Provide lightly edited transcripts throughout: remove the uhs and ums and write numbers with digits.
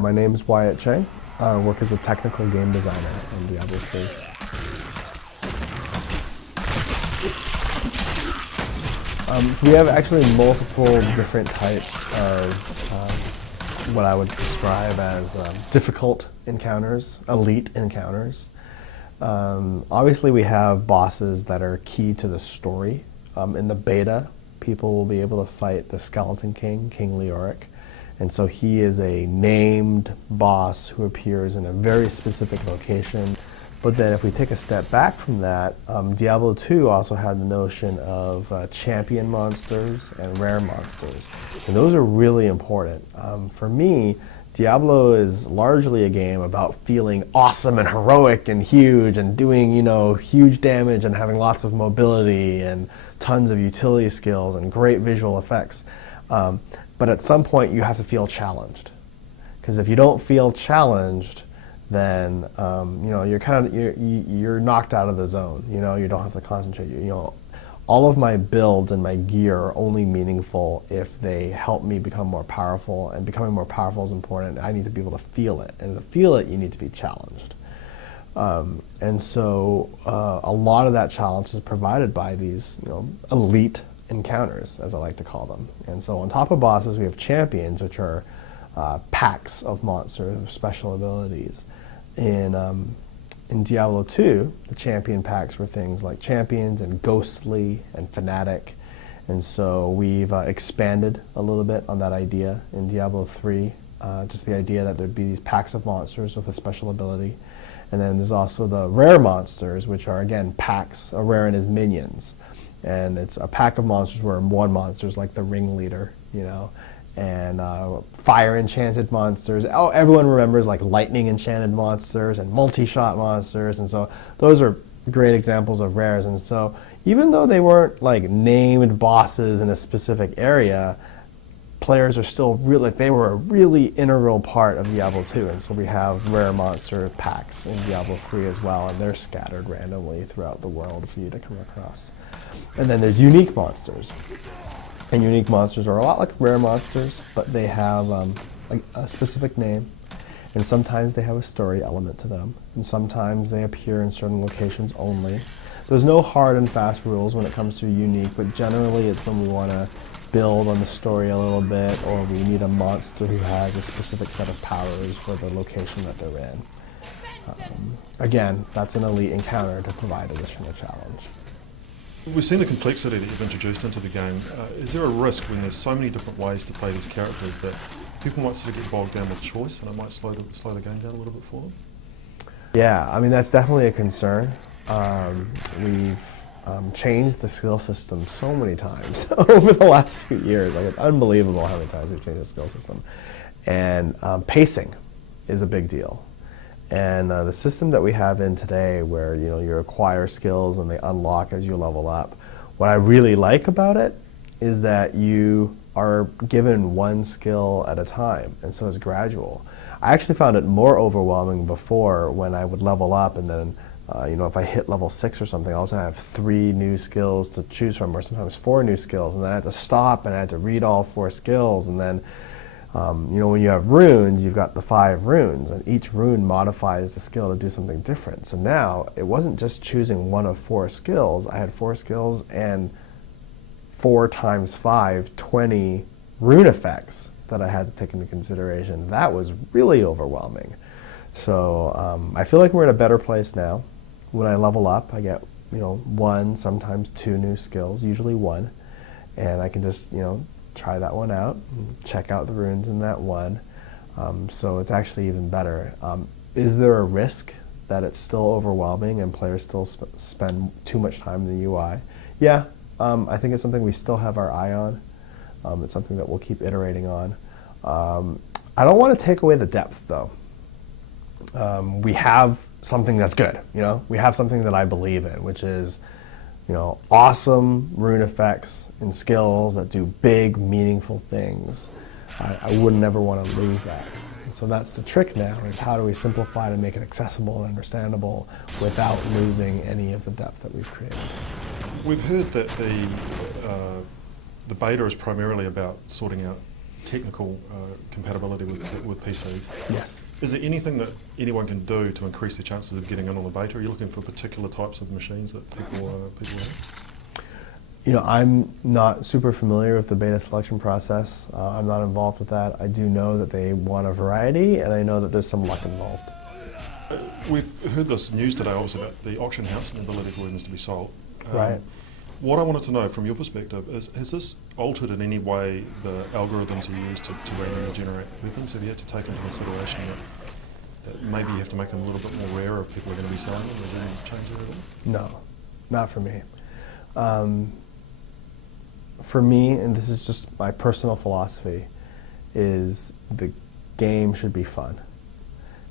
My name is Wyatt Cheng. I work as a technical game designer on Diablo III. We have actually multiple different types of what I would describe as difficult encounters, elite encounters. Obviously we have bosses that are key to the story. In the beta, people will be able to fight the Skeleton King, King Leoric. And so he is a named boss who appears in a very specific location. But then if we take a step back from that, Diablo II also had the notion of champion monsters and rare monsters. And those are really important. For me, Diablo is largely a game about feeling awesome and heroic and huge and doing, huge damage and having lots of mobility and tons of utility skills and great visual effects. But at some point you have to feel challenged. Because if you don't feel challenged, then you're knocked out of the zone. You don't have to concentrate. All of my builds and my gear are only meaningful if they help me become more powerful, and becoming more powerful is important. I need to be able to feel it, and to feel it, you need to be challenged. And so a lot of that challenge is provided by these, elite encounters, as I like to call them. And so on top of bosses, we have champions, which are packs of monsters with special abilities. In Diablo II, the champion packs were things like champions and ghostly and fanatic. And so we've expanded a little bit on that idea in Diablo III, just the idea that there'd be these packs of monsters with a special ability. And then there's also the rare monsters, which are, again, packs. A rare and his minions. And it's a pack of monsters where one monster is like the ringleader, and fire enchanted monsters. Oh, everyone remembers like lightning enchanted monsters and multi-shot monsters, and so those are great examples of rares. And so even though they weren't like named bosses in a specific area, players are still really, they were a really integral part of Diablo 2, and so we have rare monster packs in Diablo 3 as well, and they're scattered randomly throughout the world for you to come across. And then there's unique monsters. And unique monsters are a lot like rare monsters, but they have a specific name, and sometimes they have a story element to them, and sometimes they appear in certain locations only. There's no hard and fast rules when it comes to unique, but generally it's when we want to build on the story a little bit, or we need a monster who has a specific set of powers for the location that they're in. Again, that's an elite encounter to provide additional challenge. We've seen the complexity that you've introduced into the game. Is there a risk when there's so many different ways to play these characters that people might sort of get bogged down with choice, and it might slow the game down a little bit for them? Yeah, I mean, that's definitely a concern. We've changed the skill system so many times over the last few years. Like, it's unbelievable how many times we've changed the skill system. And pacing is a big deal. And the system that we have in today, where you acquire skills and they unlock as you level up, what I really like about it is that you are given one skill at a time, and so it's gradual. I actually found it more overwhelming before, when I would level up and then if I hit level 6 or something, I also have 3 new skills to choose from, or sometimes 4 new skills, and then I had to stop and I had to read all 4 skills, and then when you have runes, you've got the 5 runes, and each rune modifies the skill to do something different. So now, it wasn't just choosing one of 4 skills. I had 4 skills and 4 times 5, 20 rune effects that I had to take into consideration. That was really overwhelming. So I feel like we're in a better place now. When I level up, I get 1, sometimes 2 new skills, usually 1, and I can just try that one out, and check out the runes in that one. So it's actually even better. Is there a risk that it's still overwhelming and players still spend too much time in the UI? Yeah, I think it's something we still have our eye on. It's something that we'll keep iterating on. I don't want to take away the depth, though. We have something that's good, We have something that I believe in, which is awesome rune effects and skills that do big, meaningful things. I would never want to lose that. So that's the trick now, is how do we simplify it and make it accessible and understandable without losing any of the depth that we've created. We've heard that the beta is primarily about sorting out technical compatibility with PCs. Yes. Is there anything that anyone can do to increase their chances of getting in on the beta? Are you looking for particular types of machines that people have? You know, I'm not super familiar with the beta selection process. I'm not involved with that. I do know that they want a variety, and I know that there's some luck involved. We've heard this news today, obviously, about the auction house and the ability for weapons to be sold. Right. What I wanted to know from your perspective is, has this altered in any way the algorithms you use to randomly generate weapons? Have you had to take into consideration that maybe you have to make them a little bit more rare if people are going to be selling them? Is there any change there at all? No, not for me. For me, and this is just my personal philosophy, is the game should be fun.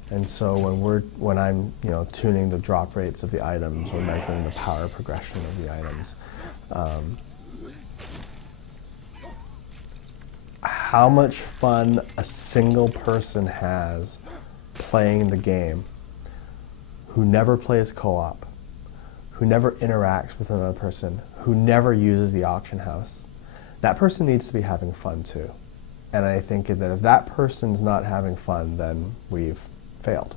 And so when I'm tuning the drop rates of the items or measuring the power progression of the items, how much fun a single person has playing the game, who never plays co-op, who never interacts with another person, who never uses the auction house, that person needs to be having fun too. And I think that if that person's not having fun, then we've failed.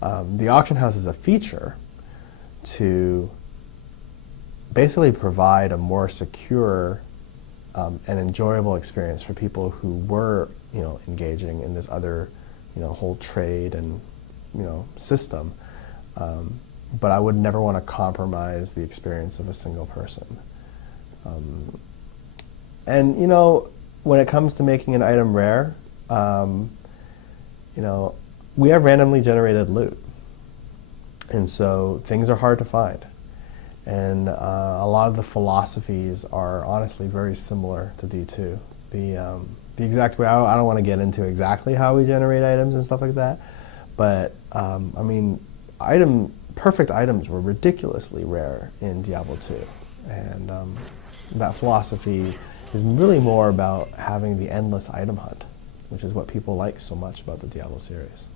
The auction house is a feature to basically provide a more secure and enjoyable experience for people who were engaging in this other whole trade and system. But I would never want to compromise the experience of a single person. And when it comes to making an item rare, we have randomly generated loot, and so things are hard to find. And a lot of the philosophies are honestly very similar to D2. The exact way, I don't want to get into exactly how we generate items and stuff like that, but I mean, perfect items were ridiculously rare in Diablo II, and that philosophy is really more about having the endless item hunt, which is what people like so much about the Diablo series.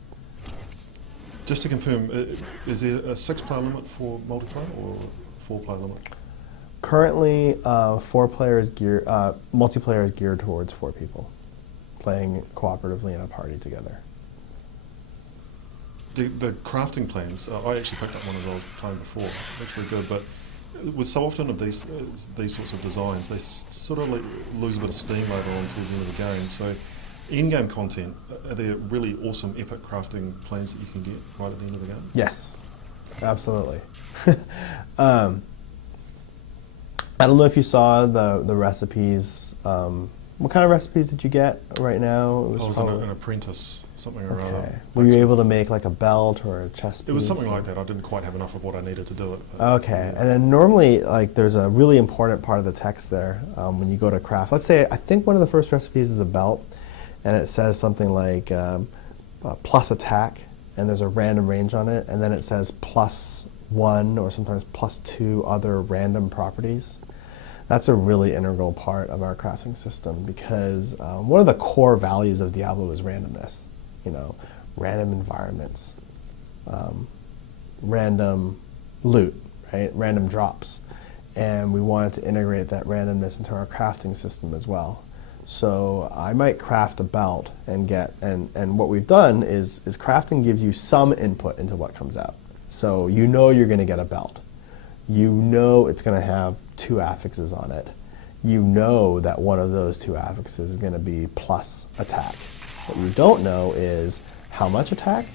Just to confirm, is there a 6-player limit for multiplayer or 4-player limit? Currently, multiplayer is geared towards 4 people playing cooperatively in a party together. The crafting plans, I actually picked up one as I was playing before. That's very good, but with so often of these sorts of designs, they sort of lose a bit of steam later on towards the end of the game. So, in-game content, are there really awesome, epic crafting plans that you can get right at the end of the game? Yes, absolutely. I don't know if you saw the recipes. What kind of recipes did you get right now? It was an apprentice, something or other. Were you able to make like a belt or a chest piece? It was something like that. I didn't quite have enough of what I needed to do it. Okay, and then normally, there's a really important part of the text there when you go to craft. Let's say, I think one of the first recipes is a belt, and it says something like plus attack, and there's a random range on it, and then it says +1 or sometimes +2 other random properties. That's a really integral part of our crafting system because one of the core values of Diablo is randomness. Random environments, random loot, right? Random drops. And we wanted to integrate that randomness into our crafting system as well. So I might craft a belt and and what we've done is crafting gives you some input into what comes out. So you're going to get a belt. It's going to have 2 affixes on it. That one of those 2 affixes is going to be plus attack. What you don't know is how much attack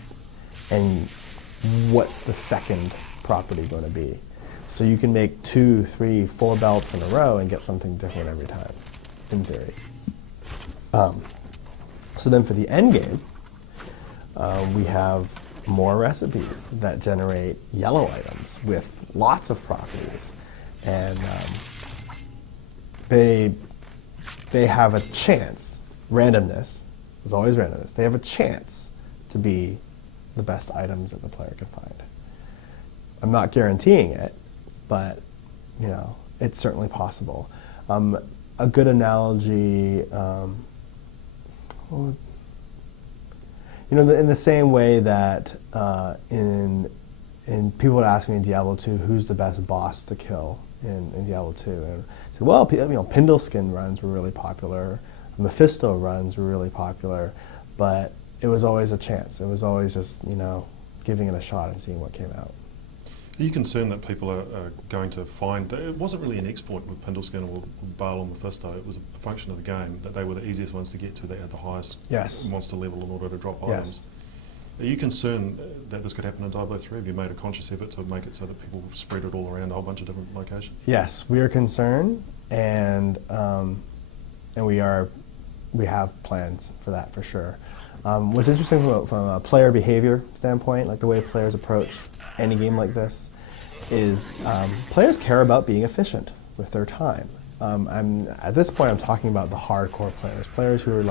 and what's the second property going to be. So you can make 2, 3, 4 belts in a row and get something different every time, in theory. So then for the end game, we have more recipes that generate yellow items with lots of properties, and they have a chance. Randomness, there's always randomness. They have a chance to be the best items that the player can find. I'm not guaranteeing it, but it's certainly possible. A good analogy. In the same way that in people would ask me in Diablo 2, who's the best boss to kill in Diablo 2? And I said, well, Pindleskin runs were really popular. Mephisto runs were really popular, but it was always a chance. It was always just, giving it a shot and seeing what came out. Are you concerned that people are going to find, it wasn't really an exploit with Pindleskin or Baal or Mephisto, it was a function of the game, that they were the easiest ones to get to, that had the highest monster level in order to drop items. Are you concerned that this could happen in Diablo 3? Have you made a conscious effort to make it so that people spread it all around a whole bunch of different locations? Yes, we are concerned, and we have plans for that for sure. What's interesting from a player behavior standpoint, like the way players approach any game like this, is players care about being efficient with their time. At this point, I'm talking about the hardcore players who are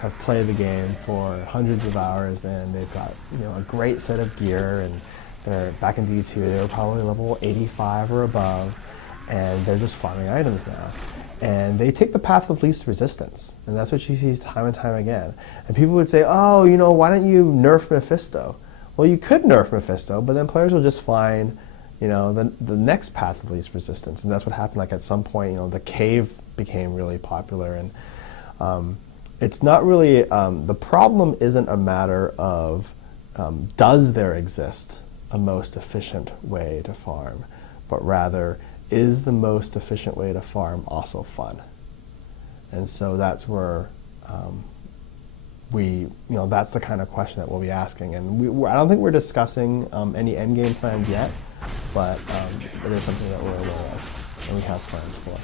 have played the game for hundreds of hours, and they've got a great set of gear, and they're back in D2. They're probably level 85 or above, and they're just farming items now. And they take the path of least resistance, and that's what you see time and time again. And people would say, oh, why don't you nerf Mephisto? Well, you could nerf Mephisto, but then players will just find, the next path of least resistance, and that's what happened. Like at some point, the cave became really popular, and it's not really the problem isn't a matter of does there exist a most efficient way to farm, but rather is the most efficient way to farm also fun? And so that's where that's the kind of question that we'll be asking. And I don't think we're discussing any endgame plans yet, but it is something that we're aware of and we have plans for.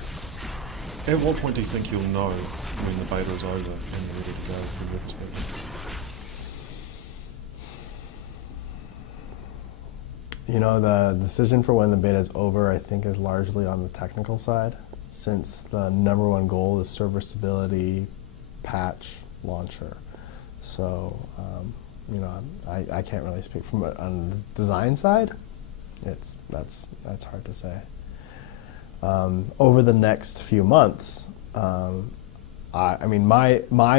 At what point do you think you'll know when the beta is over and you're ready to go from your perspective? The decision for when the beta is over, I think, is largely on the technical side, since the number one goal is server stability, patch, launcher. So, I can't really speak from it on the design side. That's hard to say. Over the next few months, my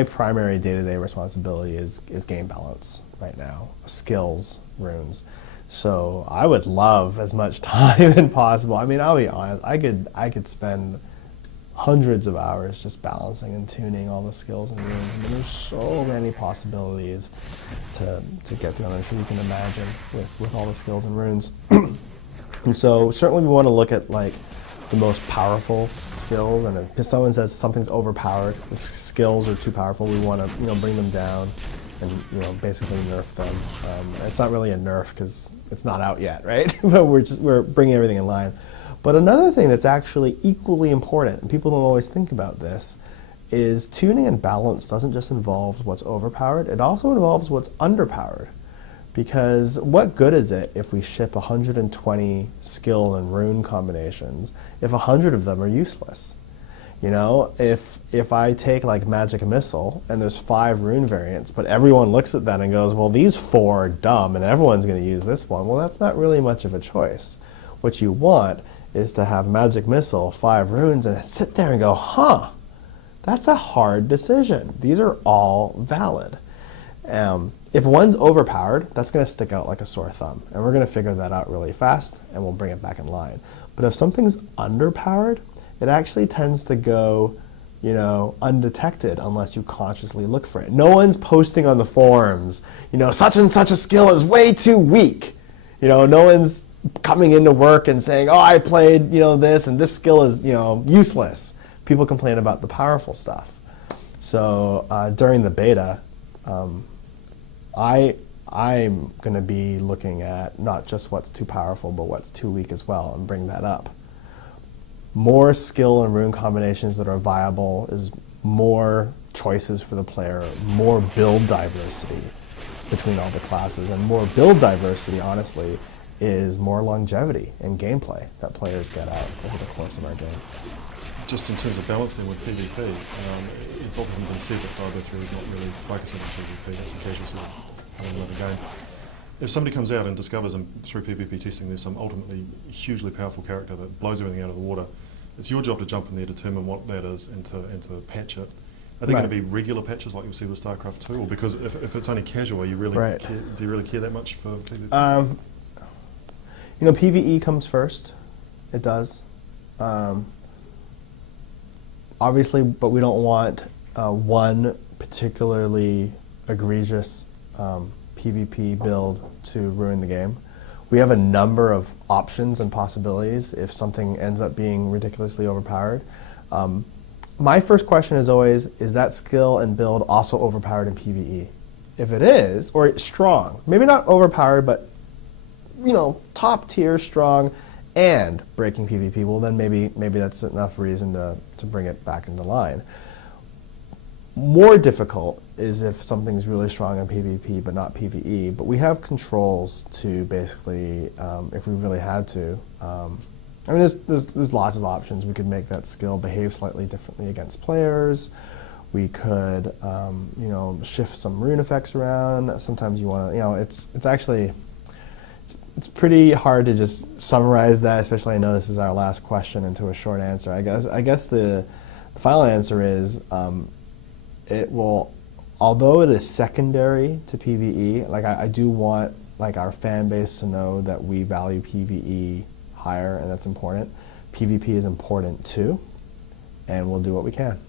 primary day-to-day responsibility is game balance right now, skills, runes. So I would love as much time as possible. I'll be honest, I could spend hundreds of hours just balancing and tuning all the skills and runes. There's so many possibilities to get through. I'm sure you can imagine with all the skills and runes. And so certainly we want to look at the most powerful skills, and if someone says something's overpowered, if skills are too powerful, we want to bring them down and basically nerf them. It's not really a nerf because it's not out yet, right? But we're bringing everything in line. But another thing that's actually equally important, and people don't always think about this, is tuning and balance doesn't just involve what's overpowered, it also involves what's underpowered. Because what good is it if we ship 120 skill and rune combinations if 100 of them are useless? If I take Magic Missile and there's 5 rune variants, but everyone looks at that and goes, well, these 4 are dumb and everyone's going to use this one. Well, that's not really much of a choice. What you want is to have Magic Missile, 5 runes, and sit there and go, that's a hard decision. These are all valid. If one's overpowered, that's going to stick out like a sore thumb, and we're going to figure that out really fast, and we'll bring it back in line. But if something's underpowered, it actually tends to go, undetected unless you consciously look for it. No one's posting on the forums, such and such a skill is way too weak. No one's coming into work and saying, oh, I played, this, and this skill is, useless. People complain about the powerful stuff. So during the beta, I'm going to be looking at not just what's too powerful, but what's too weak as well, and bring that up. More skill and rune combinations that are viable is more choices for the player, more build diversity between all the classes, and more build diversity, honestly, is more longevity and gameplay that players get out over the course of our game. Just in terms of balancing with PvP, it's often been said that Diablo 3 is not really focusing on PvP, it's a casual sort of another game. If somebody comes out and discovers through PvP testing there's some ultimately hugely powerful character that blows everything out of the water, it's your job to jump in there, determine what that is, and to patch it. Are there going to be regular patches like you'll see with StarCraft 2? Or because if it's only casual, do you really care that much for PvP? PvE comes first. It does. Obviously, but we don't want one particularly egregious PvP build to ruin the game. We have a number of options and possibilities if something ends up being ridiculously overpowered. My first question is always, is that skill and build also overpowered in PvE? If it is, or it's strong, maybe not overpowered, but top tier strong and breaking PvP, well then maybe that's enough reason to bring it back into line. More difficult is if something's really strong in PvP but not PvE, but we have controls to basically, if we really had to, there's lots of options. We could make that skill behave slightly differently against players. We could, shift some rune effects around. Sometimes you want to, it's actually, it's pretty hard to just summarize that, especially I know this is our last question into a short answer. I guess the final answer is, it will, although it is secondary to PvE, like I do want like our fan base to know that we value PvE higher, and that's important. PvP is important too, and we'll do what we can.